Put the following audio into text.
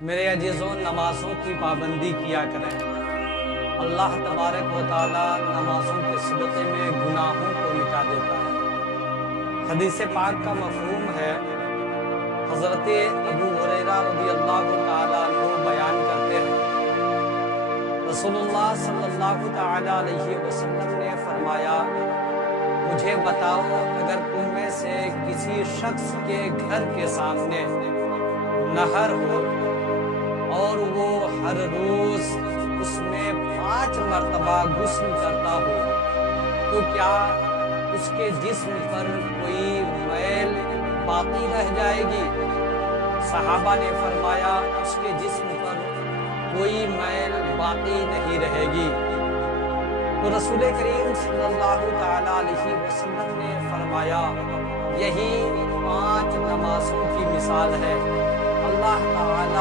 میرے عزیزوں، نمازوں کی پابندی کیا کریں۔ اللہ تبارک و تعالیٰ نمازوں کے صدقے میں گناہوں کو مٹا دیتا ہے۔ حدیث پاک کا مفہوم ہے، حضرت ابو ہریرہ رضی اللہ تعالیٰ عنہ بیان کرتے ہیں، رسول اللہ صلی اللہ تعالیٰ علیہ وسلم نے فرمایا، مجھے بتاؤ، اگر تم میں سے کسی شخص کے گھر کے سامنے نہر ہو اور وہ ہر روز اس میں 5 مرتبہ غسل کرتا ہو تو کیا اس کے جسم پر کوئی میل باقی رہ جائے گی؟ صحابہ نے فرمایا، اس کے جسم پر کوئی میل باقی نہیں رہے گی۔ تو رسول کریم صلی اللہ تعالیٰ علیہ وسلم نے فرمایا، یہی 5 نمازوں کی مثال ہے۔ اللہ تعالیٰ